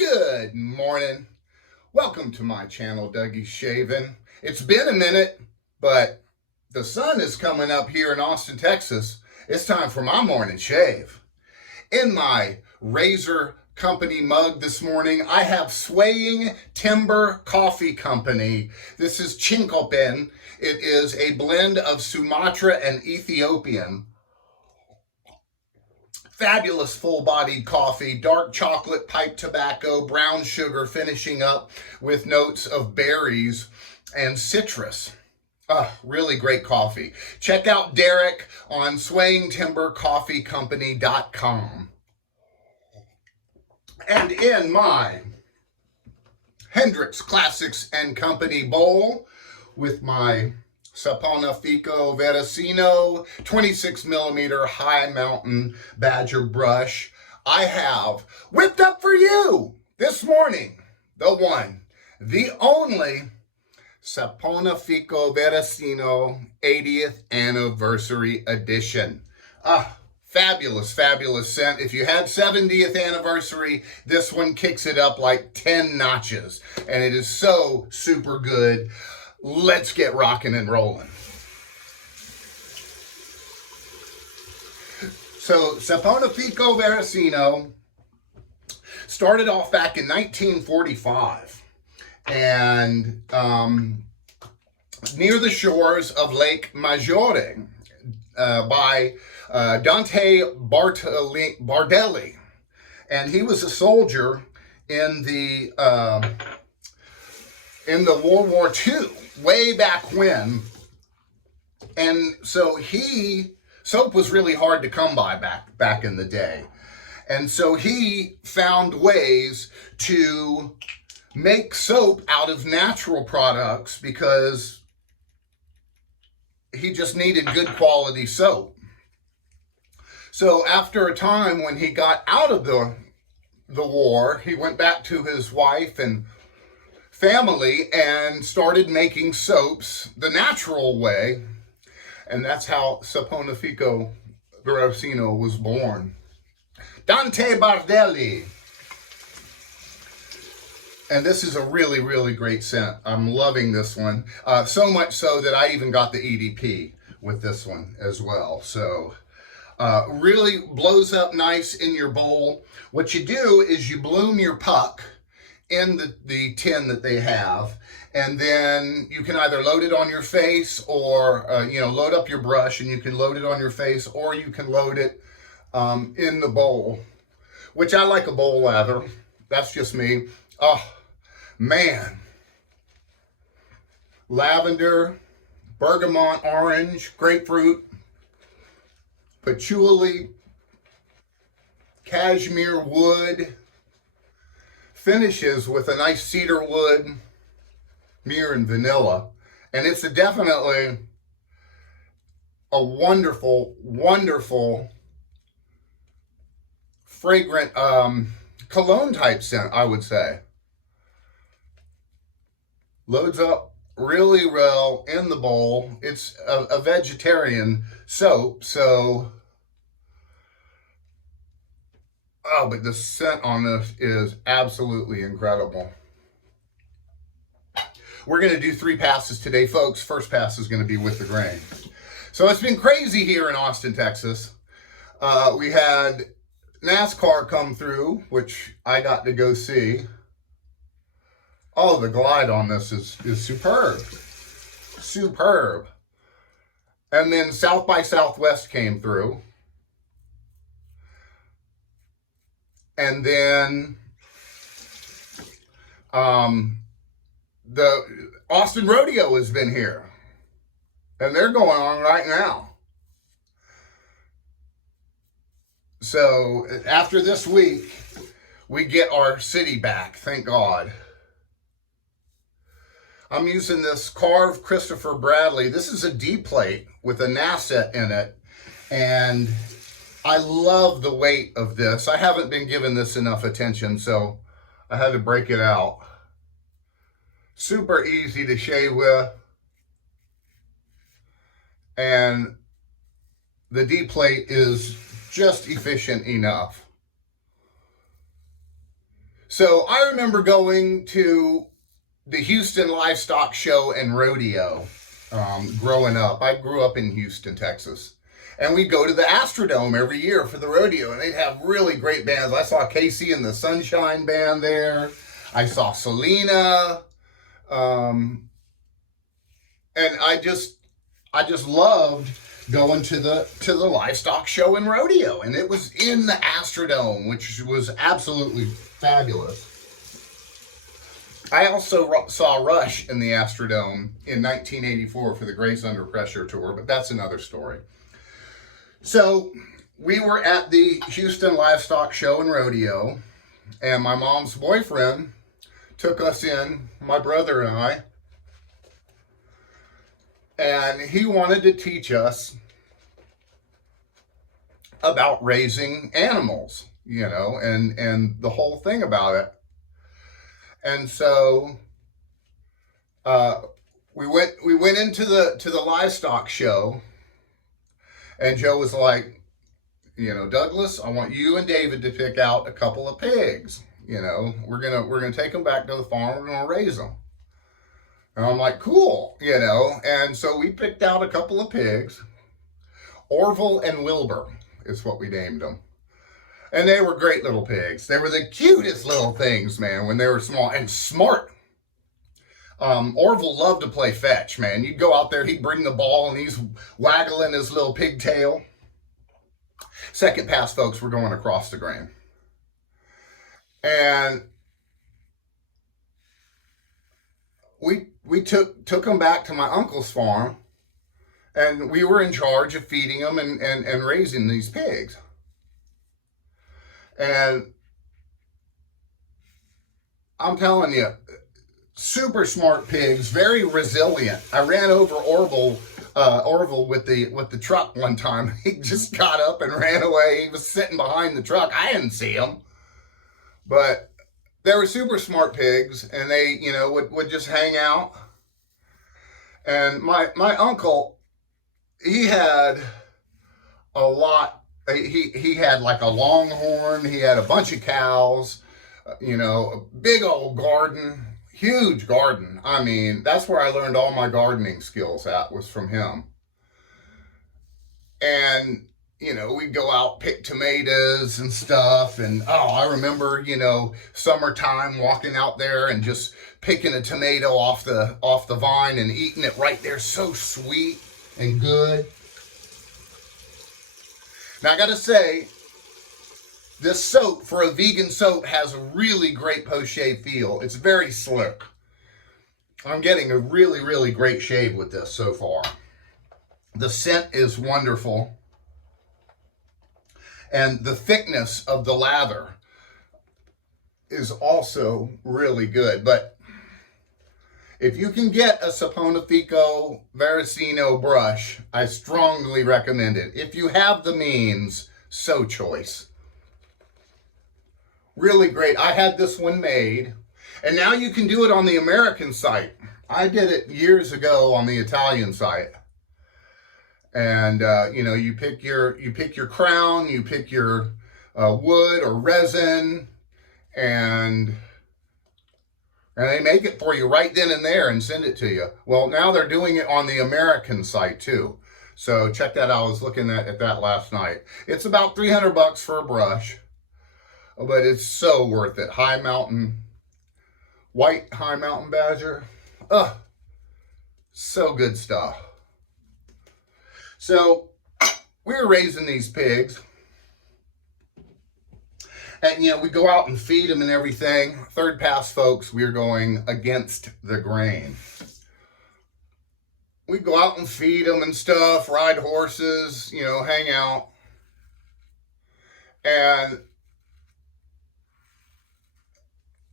Good morning. Welcome to my channel, Dougie's Shaving. It's been a minute, but the sun is coming up here in Austin, Texas. It's time for my morning shave. In my Razor Company mug this morning, I have Swaying Timber Coffee Company. This is Chinkopen. It is a blend of Sumatra and Ethiopian. Fabulous full-bodied coffee, dark chocolate, pipe tobacco, brown sugar, finishing up with notes of berries and citrus. Really great coffee. Check out Derek on swayingtimbercoffeecompany.com. And in my Hendrix Classics and Company bowl with my Saponifico Varesino 26 millimeter high mountain badger brush, I have whipped up for you this morning the one, the only Saponifico Varesino 80th anniversary edition. Fabulous, fabulous scent. If you had 70th anniversary, this one kicks it up like 10 notches, and it is so super good. Let's get rocking and rolling. So Saponifico Varesino started off back in 1945 and near the shores of Lake Maggiore by Dante Bardelli. And he was a soldier in the World War II, way back when. And so soap was really hard to come by back in the day. And so he found ways to make soap out of natural products because he just needed good quality soap. So after a time when he got out of the war, he went back to his wife and family and started making soaps the natural way, and that's how Saponifico Varesino was born. Dante Bardelli. And this is a really, really great scent. I'm loving this one. So much so that I even got the EDP with this one as well. So really blows up nice in your bowl. What you do is you bloom your puck in the tin that they have, and then you can either load it on your face or load up your brush and you can load it on your face, or you can load it in the bowl, which I like a bowl lather. That's just me. Oh man, lavender, bergamot, orange, grapefruit, patchouli, cashmere wood, finishes with a nice cedar wood, myrrh, and vanilla. And it's definitely a wonderful, wonderful, fragrant cologne type scent, I would say. Loads up really well in the bowl. It's a vegetarian soap, so but the scent on this is absolutely incredible. We're going to do 3 passes today, folks. First pass is going to be with the grain. So it's been crazy here in Austin, Texas. We had NASCAR come through, which I got to go see. Oh, the glide on this is superb. Superb. And then South by Southwest came through. And then the Austin Rodeo has been here. And they're going on right now. So after this week, we get our city back, thank God. I'm using this Karve Christopher Bradley. This is a D plate with a Nacet in it. And I love the weight of this. I haven't been giving this enough attention, so I had to break it out. Super easy to shave with. And the D plate is just efficient enough. So I remember going to the Houston Livestock Show and Rodeo growing up. I grew up in Houston, Texas. And we'd go to the Astrodome every year for the rodeo, and they'd have really great bands. I saw Casey and the Sunshine Band there. I saw Selena. And I just loved going to the livestock show and rodeo, and it was in the Astrodome, which was absolutely fabulous. I also saw Rush in the Astrodome in 1984 for the Grace Under Pressure tour, but that's another story. So we were at the Houston Livestock Show and Rodeo, and my mom's boyfriend took us in, my brother and I, and he wanted to teach us about raising animals, you know, and the whole thing about it. And so we went into the livestock show, and Joe was like, you know, Douglas, I want you and David to pick out a couple of pigs. You know, we're gonna take them back to the farm. We're gonna raise them. And I'm like, cool, you know. And so we picked out a couple of pigs. Orville and Wilbur is what we named them. And they were great little pigs. They were the cutest little things, man, when they were small and smart. Orville loved to play fetch, man. You'd go out there, he'd bring the ball, and he's waggling his little pigtail. Second pass, folks, we're going across the grain. And we took them back to my uncle's farm, and we were in charge of feeding them and raising these pigs. And I'm telling you, super smart pigs, very resilient. I ran over Orville with the truck one time. He just got up and ran away. He was sitting behind the truck. I didn't see him. But they were super smart pigs, and they, you know, would just hang out. And my uncle, he had a lot. He had like a longhorn. He had a bunch of cows, you know, a big old garden, huge garden. I mean, that's where I learned all my gardening skills at, was from him. And, you know, we'd go out, pick tomatoes and stuff. And, I remember, you know, summertime walking out there and just picking a tomato off the vine and eating it right there. So sweet and good. Now, I got to say, this soap, for a vegan soap, has a really great post-shave feel. It's very slick. I'm getting a really, really great shave with this so far. The scent is wonderful. And the thickness of the lather is also really good. But if you can get a Saponifico Varesino brush, I strongly recommend it. If you have the means, so choice. Really great. I had this one made, and now you can do it on the American site. I did it years ago on the Italian site. And you know, you pick your crown, you pick your wood or resin, and they make it for you right then and there and send it to you. Well, now they're doing it on the American site too. So check that out. I was looking at that last night. It's about $300 for a brush, but it's so worth it. White High Mountain Badger. So good stuff. So we were raising these pigs. And, you know, we go out and feed them and everything. Third pass, folks, we're going against the grain. We go out and feed them and stuff, ride horses, you know, hang out. And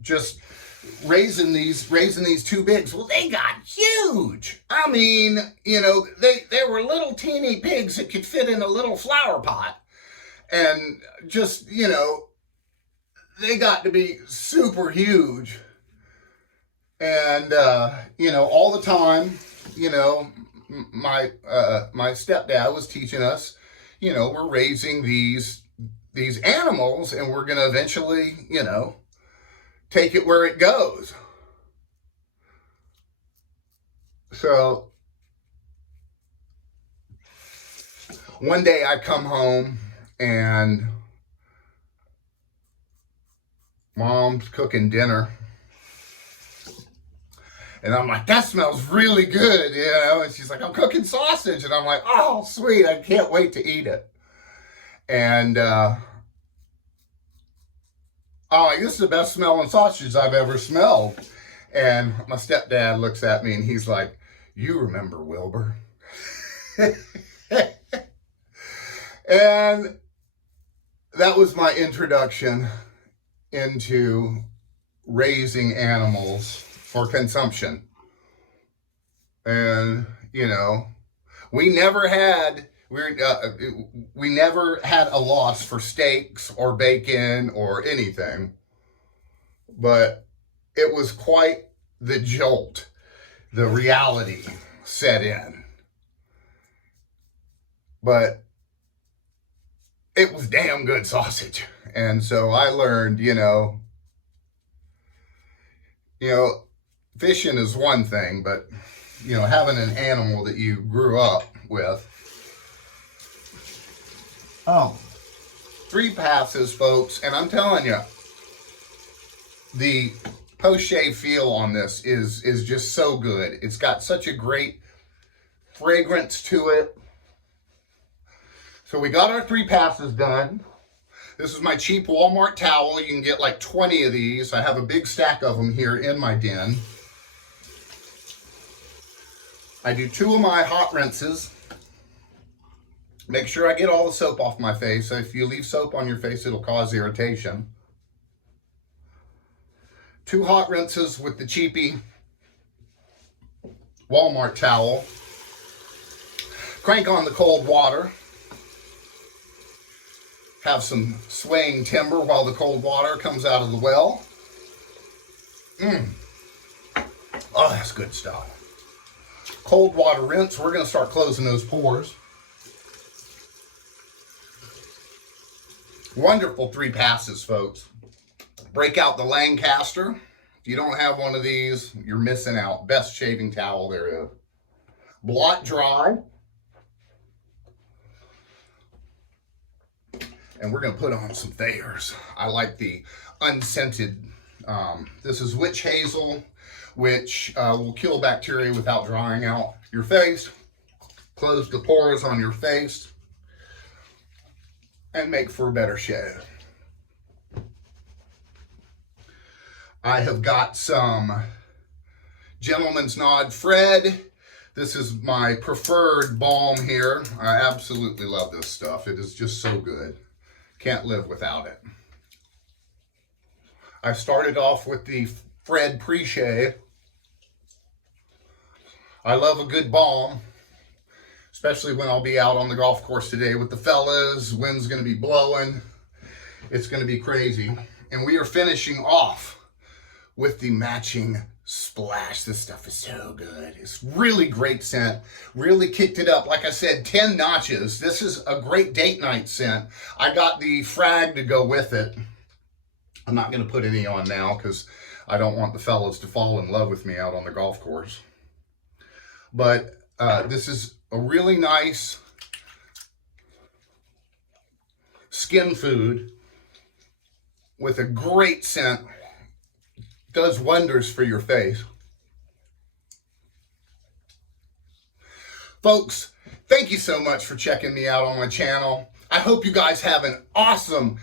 just raising these two pigs. Well, they got huge. I mean, you know, they were little teeny pigs that could fit in a little flower pot. And just, you know, they got to be super huge. And, you know, all the time, you know, my stepdad was teaching us, you know, we're raising these animals, and we're going to eventually, you know, take it where it goes. So one day I come home and Mom's cooking dinner. And I'm like, that smells really good, you know? And she's like, I'm cooking sausage. And I'm like, oh, sweet, I can't wait to eat it. And I'm like, this is the best smelling sausage I've ever smelled. And my stepdad looks at me and he's like, you remember Wilbur? And that was my introduction into raising animals for consumption. And, you know, we never had a loss for steaks or bacon or anything, but it was quite the jolt. The reality set in. But it was damn good sausage. And so I learned, you know, fishing is one thing, but, you know, having an animal that you grew up with. Oh, 3 passes, folks. And I'm telling you, the post-shave feel on this is just so good. It's got such a great fragrance to it. So we got our 3 passes done. This is my cheap Walmart towel. You can get like 20 of these. I have a big stack of them here in my den. I do 2 of my hot rinses. Make sure I get all the soap off my face. If you leave soap on your face, it'll cause irritation. 2 hot rinses with the cheapy Walmart towel. Crank on the cold water. Have some swaying timber while the cold water comes out of the well. Oh, that's good stuff. Cold water rinse. We're going to start closing those pores. Wonderful 3 passes, folks. Break out the Lancaster. If you don't have one of these, you're missing out. Best shaving towel there is. Blot dry. And we're going to put on some Thayers. I like the unscented. This is witch hazel, which will kill bacteria without drying out your face. Close the pores on your face. And make for a better shave. I have got some Gentleman's Nod Fred. This is my preferred balm here. I absolutely love this stuff. It is just so good. Can't live without it. I started off with the Fred pre-shave. I love a good balm, especially when I'll be out on the golf course today with the fellas. Wind's going to be blowing. It's going to be crazy. And we are finishing off with the matching splash. This stuff is so good. It's really great scent. Really kicked it up. Like I said, 10 notches. This is a great date night scent. I got the frag to go with it. I'm not going to put any on now because I don't want the fellas to fall in love with me out on the golf course. But this is a really nice skin food with a great scent. Does wonders for your face. Folks, thank you so much for checking me out on my channel. I hope you guys have an awesome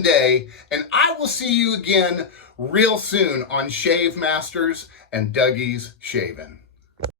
day, and I will see you again real soon on Shave Masters and Dougie's Shaving.